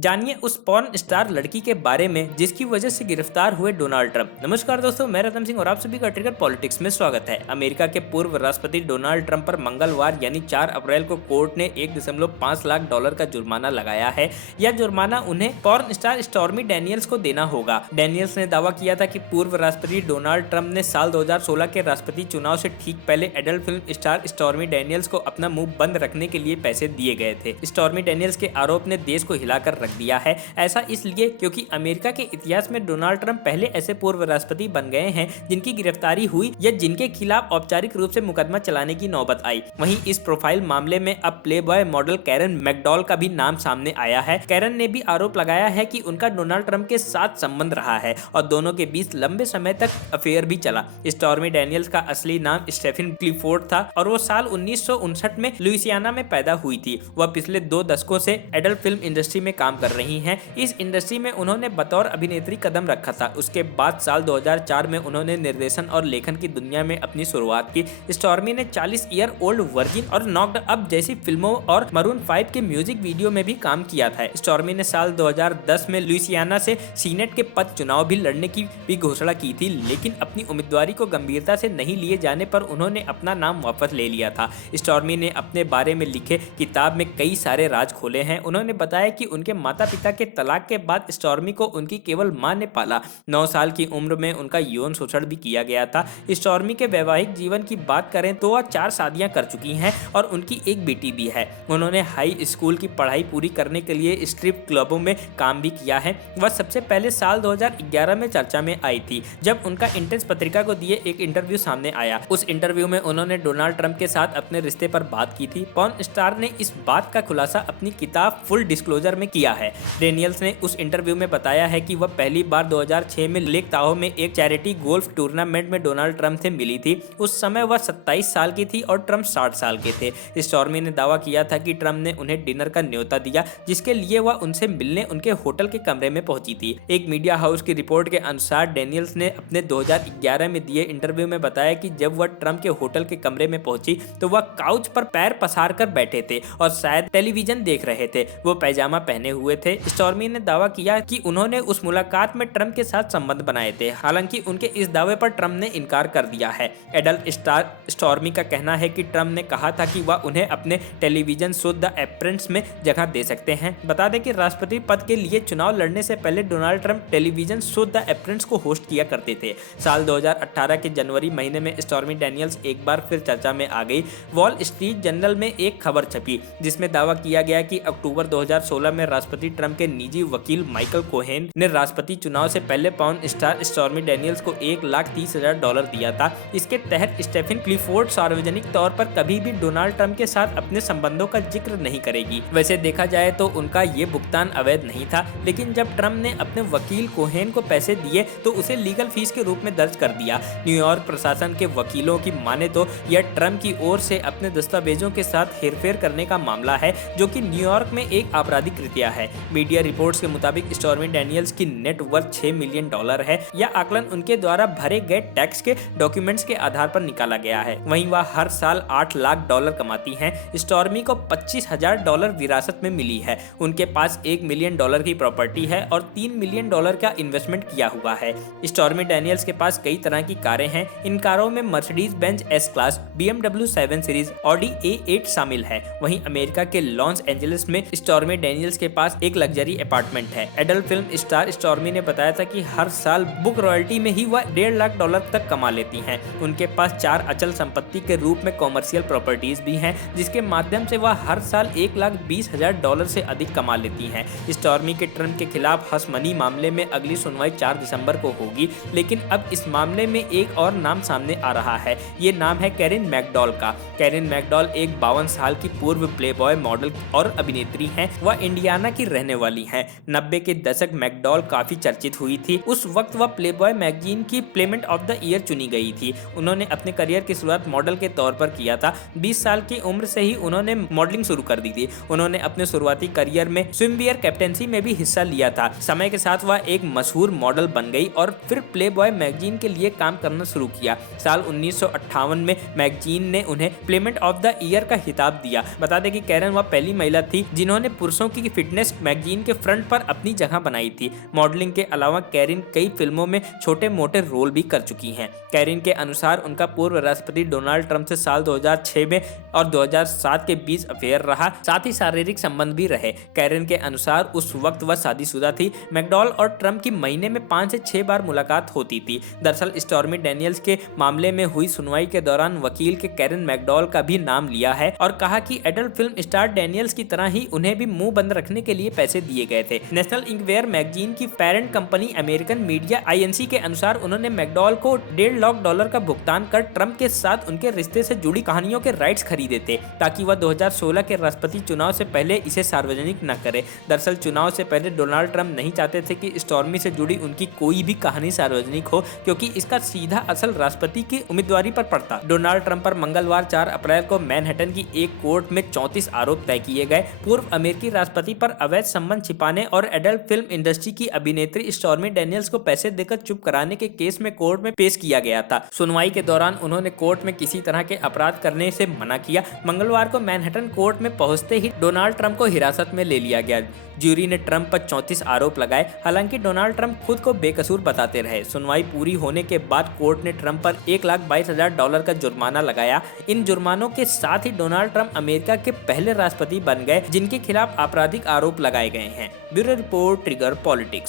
जानिए उस porn star लड़की के बारे में जिसकी वजह से गिरफ्तार हुए डोनाल्ड ट्रंप। नमस्कार दोस्तों, मैं रतन सिंह और आप सभी का ट्रिगर पॉलिटिक्स में स्वागत है। अमेरिका के पूर्व राष्ट्रपति डोनाल्ड ट्रंप पर मंगलवार यानी 4 अप्रैल को कोर्ट ने $1.5 लाख का जुर्माना लगाया है। यह जुर्माना उन्हें पॉर्न स्टार स्टॉर्मी डैनियल्स को देना होगा। डैनियल्स ने दावा किया था कि पूर्व राष्ट्रपति डोनाल्ड ट्रंप ने साल 2016 के राष्ट्रपति चुनाव से ठीक पहले adult film star stormy Daniels को अपना मुंह बंद रखने के लिए पैसे दिए गए थे। स्टॉर्मी डैनियल्स के आरोप ने देश को हिलाकर रख दिया है। ऐसा इसलिए क्योंकि अमेरिका के इतिहास में डोनाल्ड ट्रंप पहले ऐसे पूर्व राष्ट्रपति बन गए हैं जिनकी गिरफ्तारी हुई या जिनके खिलाफ औपचारिक रूप से मुकदमा चलाने की नौबत आई। वहीं इस प्रोफाइल मामले में अब प्लेबॉय मॉडल कैरन मैकडॉल का भी नाम सामने आया है। कैरन ने भी आरोप लगाया है कि उनका डोनाल्ड ट्रंप के साथ संबंध रहा है और दोनों के बीच लंबे समय तक अफेयर भी चला। स्टॉर्मी डैनियल्स का असली नाम स्टेफन क्लिफोर्ड था और वो साल 1959 में लुइसियाना में पैदा हुई थी। वह पिछले 2 दशकों से एडल्ट फिल्म इंडस्ट्री में काम कर रही हैं। इस इंडस्ट्री में उन्होंने बतौर अभिनेत्री कदम रखा था। उसके बाद साल 2004 में उन्होंने निर्देशन और लेखन की दुनिया में अपनी शुरुआत की। स्टॉर्मी ने 40 ईयर ओल्ड वर्जिन और नॉक्ड अप जैसी फिल्मों और मरून 5 के म्यूजिक वीडियो में भी काम किया था। स्टॉर्मी ने साल 2010 में लुइसियाना से सीनेट के पद चुनाव भी लड़ने की भी घोषणा की थी, लेकिन अपनी उम्मीदवारी को गंभीरता से नहीं लिए जाने पर उन्होंने अपना नाम वापस ले लिया था। स्टॉर्मी ने अपने बारे में लिखे किताब में कई सारे राज खोले हैं। उन्होंने बताया कि उनके माता पिता के तलाक के बाद स्टॉर्मी को उनकी केवल मां ने पाला। 9 साल की उम्र में उनका यौन शोषण भी किया गया था। स्टॉर्मी के वैवाहिक जीवन की बात करें तो वह 4 शादियां कर चुकी हैं और उनकी एक बेटी भी है। उन्होंने हाई स्कूल की पढ़ाई पूरी करने के लिए स्ट्रिप क्लबों में काम भी किया है। वह सबसे पहले साल 2011 में चर्चा में आई थी जब उनका इंटेंस पत्रिका को दिए एक इंटरव्यू सामने आया। उस इंटरव्यू में उन्होंने डोनाल्ड ट्रंप के साथ अपने रिश्ते पर बात की थी। पॉर्न स्टार ने इस बात का खुलासा अपनी किताब फुल डिस्क्लोजर में किया है। डेनियल्स ने उस इंटरव्यू में बताया है कि वह पहली बार 2006 में लेक ताहो में एक चैरिटी गोल्फ टूर्नामेंट में डोनाल्ड ट्रंप से मिली थी। उस समय वह 27 साल की थी और ट्रंप 60 साल के थे। स्टॉर्मी ने दावा किया था कि ट्रंप ने उन्हें डिनर का न्योता दिया जिसके लिए वह उनसे मिलने उनके होटल के कमरे में पहुंची थी। एक मीडिया हाउस की रिपोर्ट के अनुसार डेनियल्स ने अपने 2011 में दिए इंटरव्यू में बताया कि जब वह ट्रंप के होटल के कमरे में पहुंची तो वह काउच पर पैर पसार कर बैठे थे और शायद टेलीविजन देख रहे थे। वो पैजामा पहने हुए थे। स्टॉर्मी ने दावा किया कि उन्होंने उस मुलाकात में ट्रंप के साथ संबंध बनाए थे। हालांकि उनके इस दावे पर ट्रंप ने इनकार कर दिया है। एडल्ट स्टार स्टॉर्मी का कहना है कि ट्रंप ने कहा था कि वह उन्हें अपने टेलीविजन शो द अप्रेंटिस में जगह दे सकते हैं। बता दें कि राष्ट्रपति पद के लिए चुनाव लड़ने से पहले Donald Trump television show the apprentice को होस्ट किया करते थे। साल 2018 के जनवरी महीने में स्टॉर्मी डैनियल्स एक बार फिर चर्चा में आ गई। वॉल स्ट्रीट जर्नल में एक खबर छपी जिसमें दावा किया गया कि अक्टूबर 2016 में राष्ट्रपति ट्रंप के निजी वकील माइकल कोहेन ने राष्ट्रपति चुनाव से पहले पॉर्न स्टार स्टॉर्मी डैनियल्स को $1,30,000 दिया था। इसके तहत स्टेफन क्लिफोर्ड सार्वजनिक तौर पर कभी भी डोनाल्ड ट्रंप के साथ अपने संबंधों का जिक्र नहीं करेगी। वैसे देखा जाए तो उनका ये भुगतान अवैध नहीं था, लेकिन जब ट्रंप ने अपने वकील कोहेन को पैसे दिए तो उसे लीगल फीस के रूप में दर्ज कर दिया। न्यूयॉर्क प्रशासन के वकीलों की माने तो यह ट्रंप की ओर से अपने दस्तावेजों के साथ हेरफेर करने का मामला है, जो कि न्यूयॉर्क में एक आपराधिक कृत्य है। मीडिया रिपोर्ट्स के मुताबिक स्टॉर्मी डैनियल्स की नेट वर्थ $6 मिलियन है। यह आकलन उनके द्वारा भरे गए टैक्स के डॉक्यूमेंट्स के आधार पर निकाला गया है। वहीं वह हर साल $8 लाख कमाती हैं। स्टॉर्मी को $25,000 विरासत में मिली है। उनके पास $1 मिलियन की प्रॉपर्टी है और $3 मिलियन का इन्वेस्टमेंट किया हुआ है। स्टॉर्मी डैनियल्स के पास कई तरह की कारें हैं। इन कारों में Mercedes Benz S class, BMW 7 series, Audi A8 शामिल है। वहीं अमेरिका के लॉस एंजलिस में स्टॉर्मी डैनियल्स के पास एक लग्जरी अपार्टमेंट है। एडल्ट फिल्म स्टार स्टॉर्मी ने बताया था कि हर साल बुक रॉयल्टी में ही वह $1.5 लाख तक कमा लेती हैं। उनके पास 4 अचल संपत्ति के रूप में कॉमर्शियल प्रॉपर्टीज भी हैं, जिसके माध्यम से वह हर साल $1,20,000 से अधिक कमा लेती हैं। स्टॉर्मी के ट्रंप के खिलाफ हस मनी मामले में अगली सुनवाई 4 दिसंबर को होगी, लेकिन अब इस मामले में एक और नाम सामने आ रहा है। ये नाम है कैरन मैकडॉल का। कैरन मैकडॉल एक 52 साल की पूर्व प्लेबॉय मॉडल और अभिनेत्री हैं। वह इंडियाना की रहने वाली हैं। 90 के दशक मैकडॉल काफी चर्चित हुई थी। उस वक्त वह प्लेबॉय मैगजीन की प्लेमेंट ऑफ द ईयर चुनी गई थी। उन्होंने अपने करियर की शुरुआत मॉडल के तौर पर किया था। 20 साल की उम्र से ही उन्होंने मॉडलिंग शुरू कर दी थी। उन्होंने अपने शुरुआती करियर में स्विमवियर कैप्टेंसी में भी हिस्सा लिया था। समय के साथ वह एक मशहूर मॉडल बन गई और फिर प्लेबॉय मैगजीन के लिए काम करना शुरू किया। साल 1958 में मैगजीन ने उन्हें प्लेमेंट ऑफ द ईयर का खिताब दिया। बता दें कि कैरन वह पहली महिला थी जिन्होंने पुरुषों की फिटनेस टाइम्स मैगजीन के फ्रंट पर अपनी जगह बनाई थी। मॉडलिंग के अलावा कैरिन कई फिल्मों में छोटे मोटे रोल भी कर चुकी हैं। कैरिन के अनुसार उनका पूर्व राष्ट्रपति डोनाल्ड ट्रंप से साल 2006 में और 2007 के बीच अफेयर रहा, साथ ही शारीरिक संबंध भी रहे। कैरिन के अनुसार उस वक्त वह शादीशुदा थी। मैकडॉल और ट्रंप की महीने में 5 से 6 बार मुलाकात होती थी। दरअसल स्टॉर्मी डैनियल्स के मामले में हुई सुनवाई के दौरान वकील के कैरिन मैकडॉल का भी नाम लिया है और कहा कि एडल्ट फिल्म स्टार डैनियल्स की तरह ही उन्हें भी मुंह बंद रखने के लिए पैसे दिए गए थे। नेशनल इंक्वायर मैगजीन की parent company American media INC के अनुसार उन्होंने मैकडॉल को $1.5 लाख का भुगतान कर ट्रंप के साथ उनके रिश्ते से जुड़ी कहानियों के राइट्स खरीदे थे ताकि वह 2016 के राष्ट्रपति चुनाव से पहले इसे सार्वजनिक न करे। दरअसल चुनाव से पहले डोनाल्ड ट्रंप नहीं चाहते थे कि स्टॉर्मी से जुड़ी उनकी कोई भी कहानी सार्वजनिक हो, क्योंकि इसका सीधा असर राष्ट्रपति की उम्मीदवारी पर पड़ता। डोनाल्ड ट्रंप पर मंगलवार 4 अप्रैल को मैनहट्टन की एक कोर्ट में 34 आरोप तय किए गए। पूर्व अमेरिकी राष्ट्रपति पर अवैध संबंध छिपाने और एडल्ट फिल्म इंडस्ट्री की अभिनेत्री स्टॉर्मी डैनियल्स को पैसे देकर चुप कराने के केस में कोर्ट में पेश किया गया था। सुनवाई के दौरान उन्होंने कोर्ट में किसी तरह के अपराध करने से मना किया। मंगलवार को मैनहट्टन कोर्ट में पहुंचते ही डोनाल्ड ट्रंप को हिरासत में ले लिया गया। ज्यूरी ने ट्रंप पर 34 आरोप लगाए। हालांकि डोनाल्ड ट्रंप खुद को बेकसूर बताते रहे। सुनवाई पूरी होने के बाद कोर्ट ने ट्रंप पर $1,22,000 का जुर्माना लगाया। इन जुर्मानों के साथ ही डोनाल्ड ट्रंप अमेरिका के पहले राष्ट्रपति बन गए जिनके खिलाफ आपराधिक आरोप लगाए गए हैं। Bureau report, trigger politics.